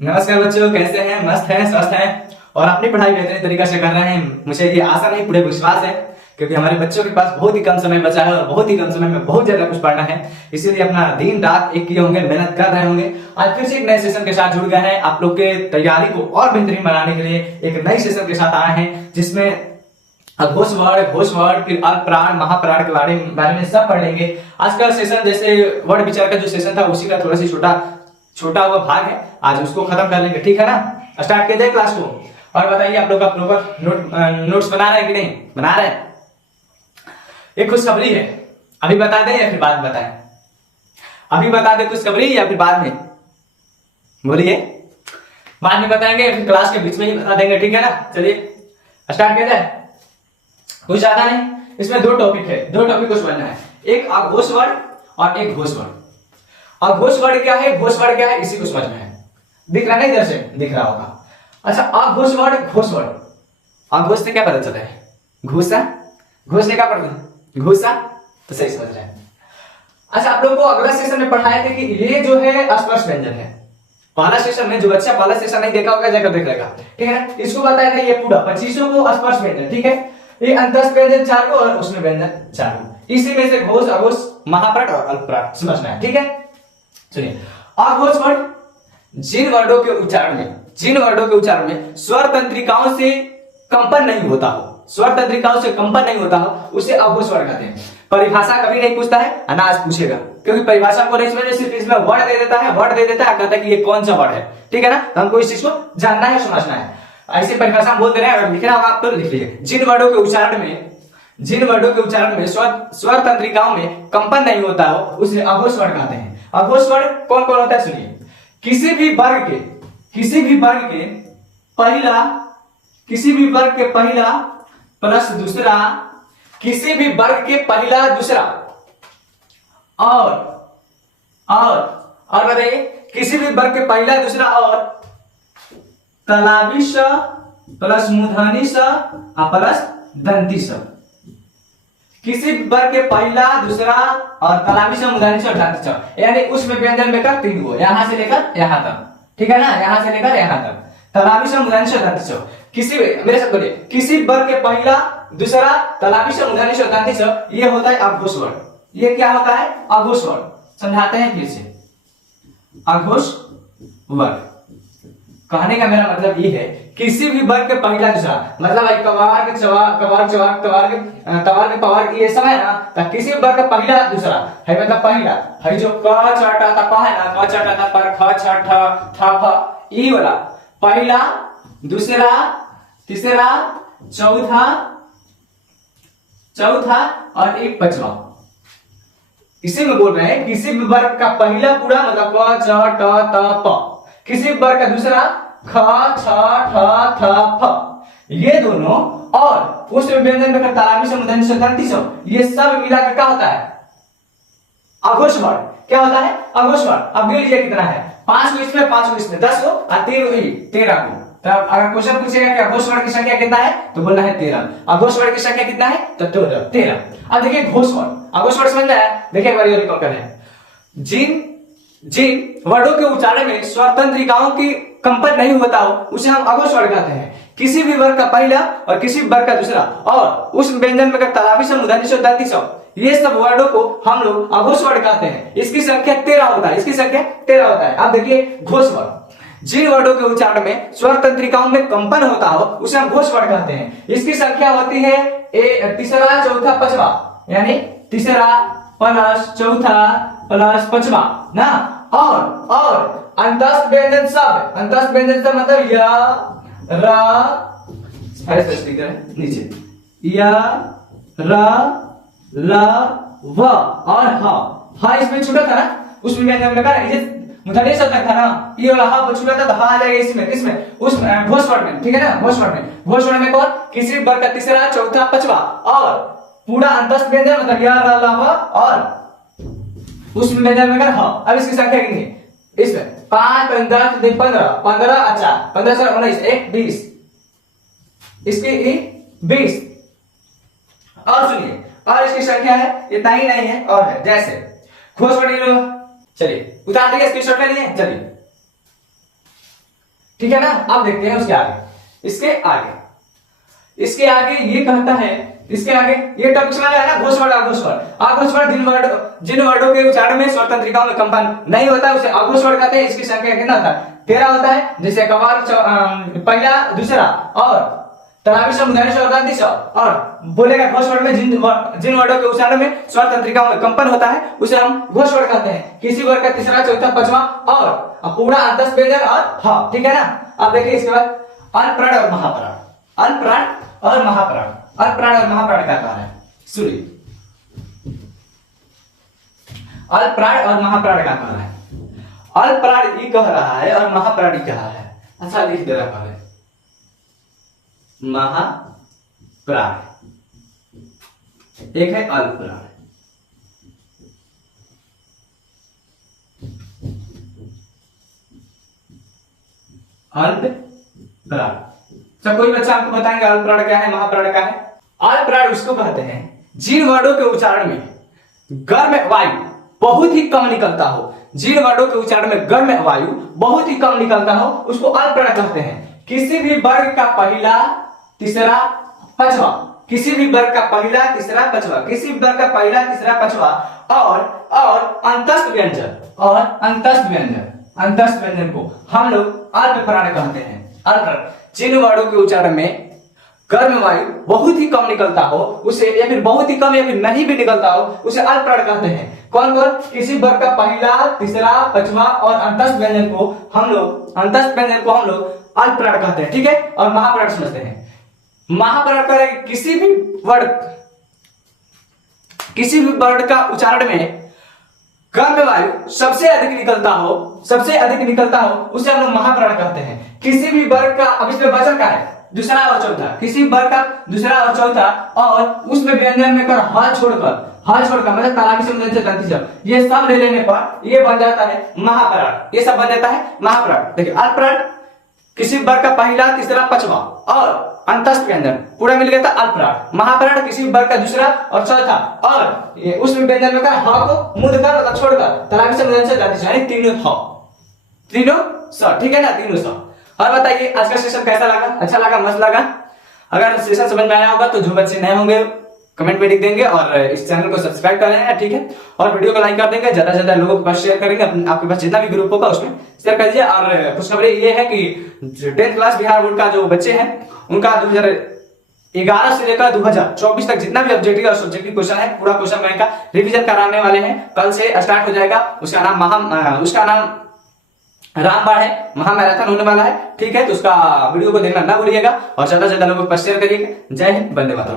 नमस्कार बच्चों, कैसे हैं? मस्त हैं, स्वस्थ हैं और अपनी पढ़ाई बेहतरीन तरीके से कर रहे हैं। मुझे ये आशा नहीं, पूरे विश्वास है, क्योंकि हमारे बच्चों के पास बहुत ही कम समय बचा है और बहुत ही कम समय में बहुत ज्यादा कुछ पढ़ना है। इसीलिए अपना दिन रात एक किए होंगे, मेहनत कर रहे होंगे। आज फिर से एक नए सेशन के साथ जुड़ गए हैं। आप लोग के तैयारी को और बेहतरीन बनाने के लिए एक नई सेशन के साथ आए हैं, जिसमें घोषवर्ड फिर अल्पप्राण महाप्राण के बारे में सब पढ़ लेंगे। आज का सेशन जैसे वर्ड विचार का जो सेशन था उसी का थोड़ा सा छोटा हुआ भाग है। आज उसको खत्म कर लेंगे, ठीक है ना? स्टार्ट कर दे क्लास को। और बताइए, आप लोग का प्रॉपर नोट्स बना रहे हैं कि नहीं बना रहे हैं? एक खुशखबरी है, अभी बता दें या फिर बाद में बताएं? अभी बता दें खुशखबरी या फिर बाद में? बोलिए। बाद में बताएंगे या फिर क्लास के बीच में ही बता देंगे, ठीक है ना? चलिए स्टार्ट कर जाए। कुछ ज्यादा नहीं, इसमें दो टॉपिक है, दो टॉपिक को समझना है। एक अघोष वर्ड और एक घोष वर्ड। अघोष वर्ड क्या है, घोष वर्ड क्या है, इसी को समझना है। दिख रहा नहीं? इधर से दिख रहा होगा। अच्छा, अघोष वर्ड घोष वर्ड। अघोष से क्या पता चलता है? घूसा। घोष से क्या पढ़ते हैं? घूसा। तो सही समझ रहे हैं। अच्छा, आप लोग को अगला सेशन में पढ़ाए थे कि ये जो है स्पर्श व्यंजन है। पहला सेशन में जो बच्चा पहला सेशन नहीं देखा होगा जाकर देख लेगा, ठीक है ना? इसको बताया था ये पूरा 25 को स्पर्श व्यंजन, ठीक है? ये अंतस्थ व्यंजन 4 को और उसमें व्यंजन 4 को। इसी में से घोष, अघोष, महाप्राण और अल्पप्राण समझना है, ठीक है? सुनिए, अघोष वर्ड जिन वर्डों के उच्चारण में स्वर तंत्रिकाओं से कंपन नहीं होता हो, स्वर तंत्रिकाओं से कंपन नहीं होता हो, उसे अघोष वर्ड कहते हैं। परिभाषा कभी नहीं पूछता है, अनाज पूछेगा, क्योंकि परिभाषा को नहीं समझे, सिर्फ इसमें वर्ड दे देता है, कहता है कि ये कौन सा वर्ड है, ठीक है ना? तो हमको इस चीज को जानना है, समझना है। ऐसे परिभाषा बोल दे रहे हैं, अगर लिखना होगा आप तो लिख लीजिए। जिन वर्डों के उच्चारण में स्वर तंत्रिकाओं में कंपन नहीं होता हो, उसे अघोष वर्ड कहते हैं। अघोष वर्ड कौन कौन होता है? सुनिए, किसी भी वर्ग के पहला प्लस दूसरा, किसी भी वर्ग के पहला दूसरा और बताइए, किसी भी वर्ग के पहला दूसरा और तलाबी स प्लस मूर्धनी स प्लस दंती स। किसी वर्ग के पहला दूसरा और तलाबी स मूर्धनी स और दंती स, यानी उसमें व्यंजन में कर 3 गो, यहां से लेकर यहां तक, ठीक है ना? यहां से लेकर यहां तक तलाबी स मूर्धनी स दंती स। किसी, मेरे साथ बोलिए, किसी वर्ग के पहला दूसरा तलाबी स मूर्धनी स दंती स, ये होता है अघोष वर्ड। ये क्या होता है? अघोष वर्ड। समझाते हैं फिर से। अघोष वर्ग कहने का मेरा मतलब ये है, किसी भी वर्ग के पहला दूसरा, मतलब कवार्ग तवार्ग पवार्ग ये सब है ना, तो किसी भी वर्ग का पहला दूसरा है, मतलब पहला है जो क छ ट त प है ना, क छ ट त पर ख छ ठ थ फ, ई वाला पहला दूसरा तीसरा चौथा और एक पांचवा। इसी में बोल रहे हैं किसी भी वर्ग का पहला पूरा, मतलब क छ ट त प, किसी वर्ग का दूसरा ख छ ठ थ फ, ये दोनों और उस व्यंजन में तलाबी से मूर्धनी से दंती से, ये सब मिलाकर क्या होता है? अघोष वर्ड। क्या होता है? अघोष वर्ड। अब गिन लीजिए कितना है, 5 को इसमें, 5 को इसमें, 10 को और 13 को। तो अगर क्वेश्चन पूछेगा कि अघोष वर्ड की संख्या कितना है, तो बोलना है 13। अघोष वर्ड की संख्या कितना है? तो 13। अब देखिए घोष वर्ड। अघोष वर्ड समझ में आया? देखिए एक बार ये रिकॉर्ड करें। जिन वर्डों के उच्चारण में स्वर तंत्रिकाओं की कंपन नहीं होता हो, उसे हम अघोष वर्ड कहते हैं। किसी भी वर्ग का पहला और किसी वर्ग का दूसरा और उस व्यंजन में अगर तलाबी से मूर्धनी से दंती से, ये सब वर्डों को हम लोग अघोष वर्ड कहते हैं। इसकी संख्या 13 होता है। अब देखिए घोष वर्ड, जिन वर्डों के उच्चारण में स्वर तंत्रिकाओं में कंपन होता हो, उसे हम घोष वर्ड कहते हैं। इसकी संख्या होती है तीसरा चौथा पांचवा, यानी तीसरा प्लस चौथा प्लस पांचवा ना। और अंतस्थ व्यंजन सब, मतलब य र, नीचे य र ल व और ह इसमें छूटा था ना, उसमें व्यंजन में मूर्धनी शब्द था ना, ये वाला हा छूटा था, तो हा आ जाएगा इसमें उस घोष वर्ड में, ठीक है ना? घोष वर्ड में कौन? किसी वर्ग का तीसरा चौथा पांचवा और पूरा अंतस्थ व्यंजन, मतलब य र ल व और उस व्यंजन में कर ह। अब इसकी संख्या कितनी है? इसमें 5 10 15 अच्छा 15 से 19 1 20, इसकी 20। और सुनिए, और इसकी संख्या है इतना ही नहीं है, और है जैसे घोष वर्ड। चलिए उतार देंगे, स्क्रीनशॉट ले लिए। चलिए ठीक है ना। अब देखते हैं उसके आगे, इसके आगे ये कहता है, इसके आगे ये टर्म सुना है ना, घोषवर्ड, अघोषवर्ड। अघोषवर्ड जिन वर्डों के उच्चारण में स्वर तंत्रिकाओं में कंपन नहीं होता उसे अघोषवर्ड कहते हैं। इसकी संख्या कितना होता है? 13 होता है। जैसे कवार पहला, दूसरा और तराविश, मुदानिश और गांधिश। और बोलेगा घोषवर्ड में जिन वर्डों के उच्चारण में स्वर तंत्रिकाओं में कंपन होता है उसे हम घोषवर्ड कहते हैं। किसी वर्ड का तीसरा, चौथा, पांचवा और पूरा अंतस्थ व्यंजन और ह, ठीक है ना। अब देखिए इसके बाद अल्पप्राण और महाप्राण, अल्पप्राण और महाप्राण। अल्पप्राण और महाप्राण क्या कह रहा है सुनिए, अल्पप्राण और महाप्राण क्या कह रहा है? अल्पप्राण ई कह रहा है और महाप्राण ई कह रहा है। अच्छा लिख दे रहा है महाप्राण, एक है अल्पप्राण। अल्पप्राण, तो कोई बच्चा आपको बताएंगे अल्पप्राण क्या है, महाप्राण क्या है? अल्पप्राण उसको कहते हैं जिन वर्डों के उच्चारण में गर्म वायु बहुत ही कम निकलता हो, जिन वर्डों के उच्चारण में गर्म वायु बहुत ही कम निकलता हो उसको अल्पप्राण कहते हैं। किसी भी वर्ग का पहला, तीसरा, पांचवा, किसी भी वर्ग का पहला, तीसरा, पांचवा, किसी भी वर्ग का पहला, तीसरा, पांचवा और अंतस्थ व्यंजन, और अंतस्थ व्यंजन को हम लोग अल्पप्राण कहते हैं। अल्पप्राण जिन वर्डों के उच्चारण में गर्म वायु बहुत ही कम निकलता हो उसे, या फिर बहुत ही कम या फिर नहीं भी निकलता हो उसे अल्पप्राण कहते हैं। कौन कौन? किसी वर्ग का पहला, तीसरा, पांचवा और अंतस्थ व्यंजन को हम लोग अल्पप्राण कहते हैं। ठीक है। और महाप्राण समझते हैं। महाप्राण करें किसी भी वर्ड का उच्चारण में गर्म वायु सबसे अधिक निकलता हो उसे हम लोग महाप्राण कहते हैं। किसी भी वर्ग का, अब इसमें बचा क्या है? दूसरा और चौथा, किसी वर्ग का दूसरा और चौथा और उसमें व्यंजन में कर हल छोड़कर मतलब तालाबी से मुंदन से दंती से ये सब ले लेने पर ये बन जाता है महाप्राण। ये सब बन जाता है महाप्राण। देखिए अल्पप्राण किसी वर्ग का पहला, तीसरा, पांचवा और अंतस्थ व्यंजन पूरा मिल गया था अल्पप्राण। महाप्राण किसी वर्ग का दूसरा और चौथा और उसमें व्यंजन में कर ह को मुंद कर मतलब छोड़कर तालाबी से मुंदन से दंती से, यानी तीनों स, ठीक है ना, तीनों स। और बताइए आज का सेशन कैसा लगा? अच्छा लगा, मस्त लगा? अगर सेशन समझ में आया होगा तो जो बच्चे नए होंगे कमेंट में लिख देंगे और इस चैनल को सब्सक्राइब कर लेना, ठीक है। और वीडियो को लाइक कर देंगे, ज्यादा से ज्यादा लोगों के पास शेयर करेंगे, आपके पास जितना भी ग्रुप होगा उसमें शेयर कर दीजिए। और खुशखबरी ये है कि 10th क्लास बिहार बोर्ड का जो बच्चे हैं उनका 2011 से लेकर 2024 तक जितना भी ऑब्जेक्टिव और सब्जेक्टिव क्वेश्चन है पूरा क्वेश्चन बैंक का रिवीजन कराने वाले हैं। कल से स्टार्ट हो जाएगा। उसका नाम रामबाण है, महामैराथन होने वाला है। ठीक है, तो उसका वीडियो को देखना ना भूलिएगा और ज्यादा से ज्यादा लोगों को शेयर करिएगा। जय हिंद, वंदे मातरम।